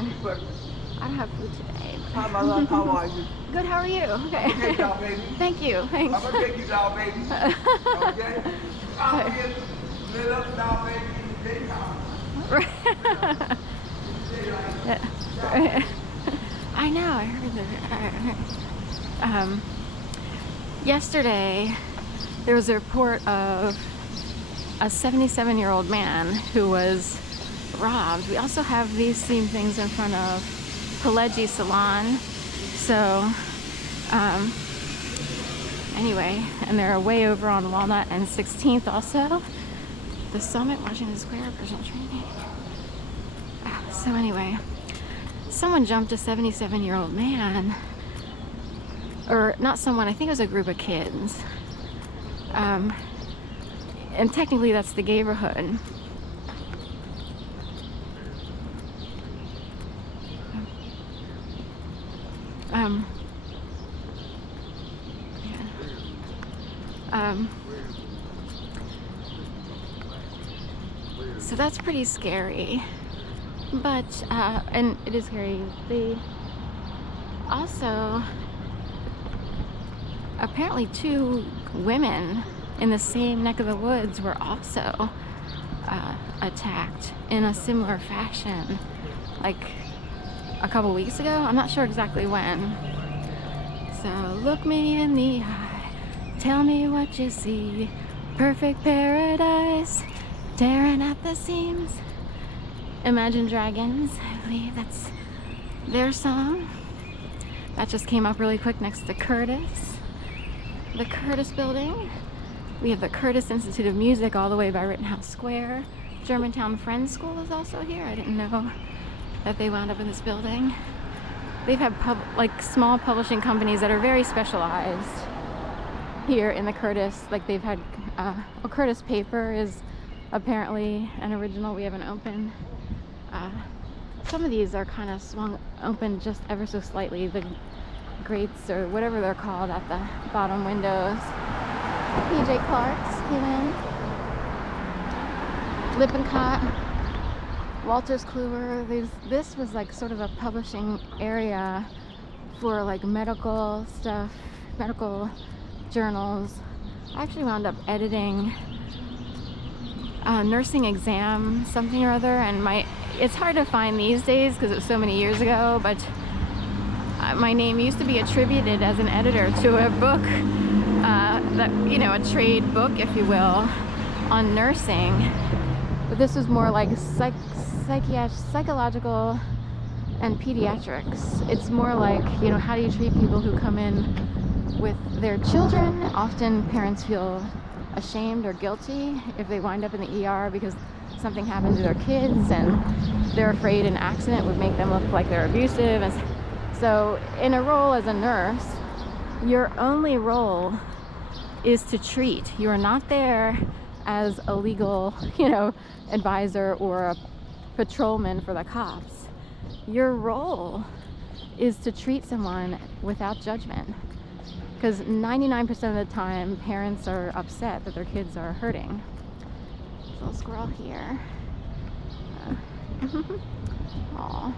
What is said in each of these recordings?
I don't have food today. Hi, my love. How are you? Good, how are you? Okay. I'm okay, dog, baby. Thank you. Thanks. I'm gonna take you, dog, baby. Okay? I'm here. Little dog, baby. Big dog. I know, I heard that. Yesterday, there was a report of a 77-year-old man who was robbed. We also have these same things in front of Pelegi Salon. So, anyway, and they're way over on Walnut and 16th also. The Summit, Washington Square, personal training. So anyway, someone jumped a 77-year-old man, or not someone, I think it was a group of kids. And technically that's the neighborhood. So that's pretty scary, but and it is scary. They also, apparently 2 women in the same neck of the woods were also attacked in a similar fashion, like a couple weeks ago. I'm not sure exactly when. So look me in the eye, tell me what you see. Perfect paradise, tearing at the seams. Imagine Dragons, I believe that's their song. That just came up really quick next to Curtis. The Curtis building. We have the Curtis Institute of Music all the way by Rittenhouse Square. Germantown Friends School is also here. I didn't know that they wound up in this building. They've had like small publishing companies that are very specialized here in the Curtis. Like they've had Curtis Paper is apparently an original. We haven't opened. Some of these are kind of swung open just ever so slightly. The grates or whatever they're called at the bottom windows. PJ Clark's came in. Lippincott, Walter's Kluwer. This was like sort of a publishing area for like medical stuff, medical journals. I actually wound up editing a nursing exam, something or other, and it's hard to find these days because it was so many years ago, but my name used to be attributed as an editor to a book, that, you know, a trade book, if you will, on nursing. But this was more like psychological and pediatrics. It's more like, you know, how do you treat people who come in with their children? Often parents feel ashamed or guilty if they wind up in the ER because something happened to their kids and they're afraid an accident would make them look like they're abusive. And so in a role as a nurse, your only role is to treat. You are not there as a legal, you know, advisor or a patrolman for the cops. Your role is to treat someone without judgment. Because 99% of the time, parents are upset that their kids are hurting. Little squirrel here. Aww.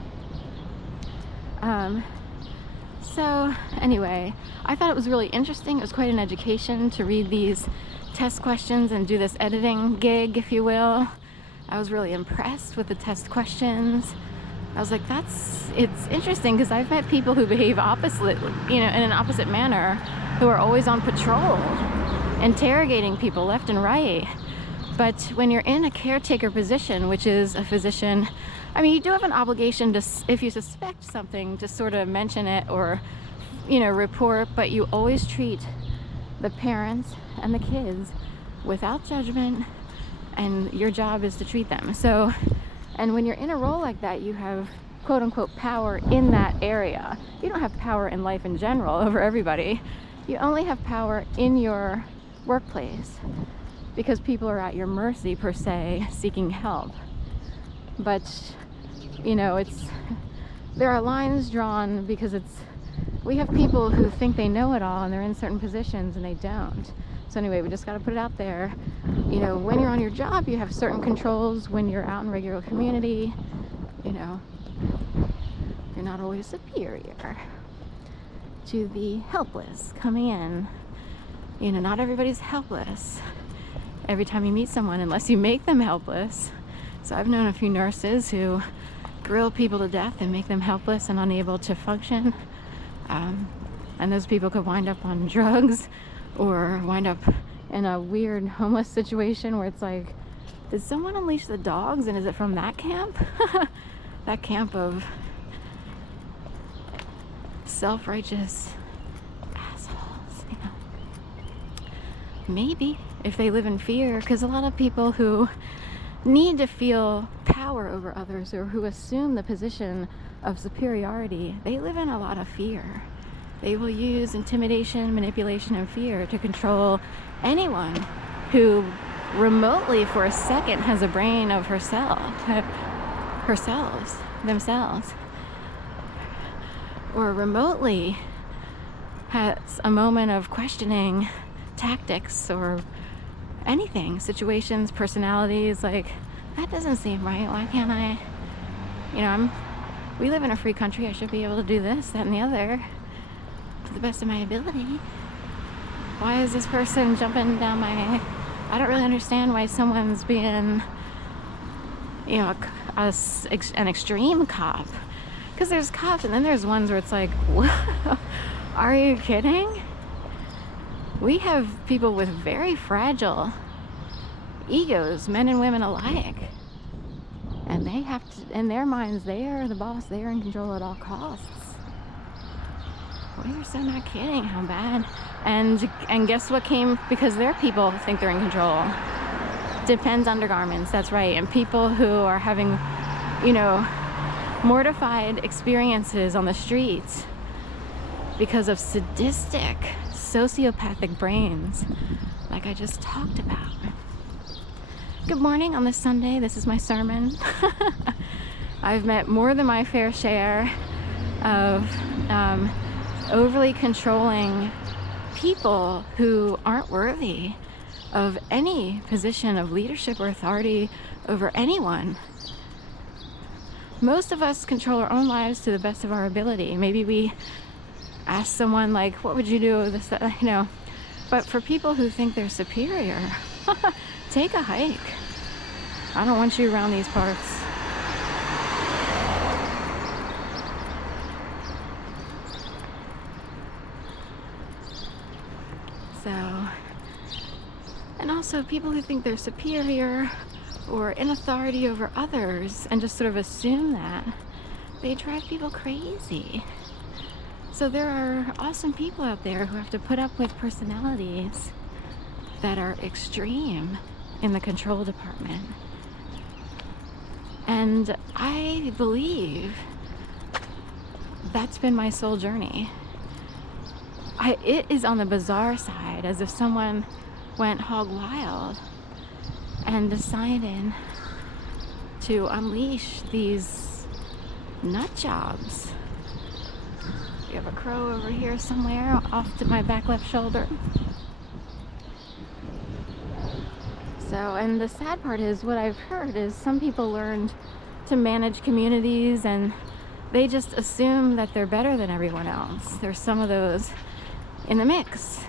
So anyway, I thought it was really interesting. It was quite an education to read these test questions and do this editing gig, if you will. I was really impressed with the test questions. I was like, it's interesting because I've met people who behave opposite, you know, in an opposite manner, who are always on patrol, interrogating people left and right. But when you're in a caretaker position, which is a physician, I mean, you do have an obligation to, if you suspect something, to sort of mention it or, you know, report, but you always treat the parents and the kids without judgment, and your job is to treat them. So, and when you're in a role like that, you have quote unquote power in that area. You don't have power in life in general over everybody. You only have power in your workplace because people are at your mercy, per se, seeking help. But, you know, there are lines drawn because we have people who think they know it all and they're in certain positions and they don't. So anyway, we just got to put it out there. You know, when you're on your job, you have certain controls. When you're out in regular community, you know, You're not always superior to the helpless coming in. You know, not everybody's helpless every time you meet someone unless you make them helpless. So I've known a few nurses who grill people to death and make them helpless and unable to function. And those people could wind up on drugs or wind up in a weird homeless situation where it's like, did someone unleash the dogs, and is it from that camp? That camp of self-righteous assholes, you know. Maybe if they live in fear, because a lot of people who need to feel power over others or who assume the position of superiority, they live in a lot of fear. They will use intimidation, manipulation, and fear to control anyone who remotely for a second has a brain of themselves, or remotely has a moment of questioning tactics or anything, situations, personalities, like, that doesn't seem right. Why can't I, you know, we live in a free country. I should be able to do this, that, and the other to the best of my ability. Why is this person jumping down my, I don't really understand why someone's being, you know, an extreme cop. Because there's cops, and then there's ones where it's like, are you kidding? We have people with very fragile egos, men and women alike. And they have to, in their minds, they are the boss, they are in control at all costs. We're so not kidding how bad. And guess what came because their people think they're in control? Depends undergarments, that's right. And people who are having, you know, mortified experiences on the streets because of sadistic, sociopathic brains, like I just talked about. Good morning on this Sunday. This is my sermon. I've met more than my fair share of overly controlling people who aren't worthy of any position of leadership or authority over anyone. Most of us control our own lives to the best of our ability. Maybe we ask someone like, what would you do? This, you know, but for people who think they're superior, take a hike. I don't want you around these parts. So, and also people who think they're superior or in authority over others and just sort of assume that, they drive people crazy. So there are awesome people out there who have to put up with personalities that are extreme in the control department. And I believe that's been my soul journey. It is on the bizarre side, as if someone went hog wild and decided to unleash these nut jobs. We have a crow over here somewhere off to my back left shoulder. So, and the sad part is, what I've heard is some people learned to manage communities and they just assume that they're better than everyone else. There's some of those in the mix.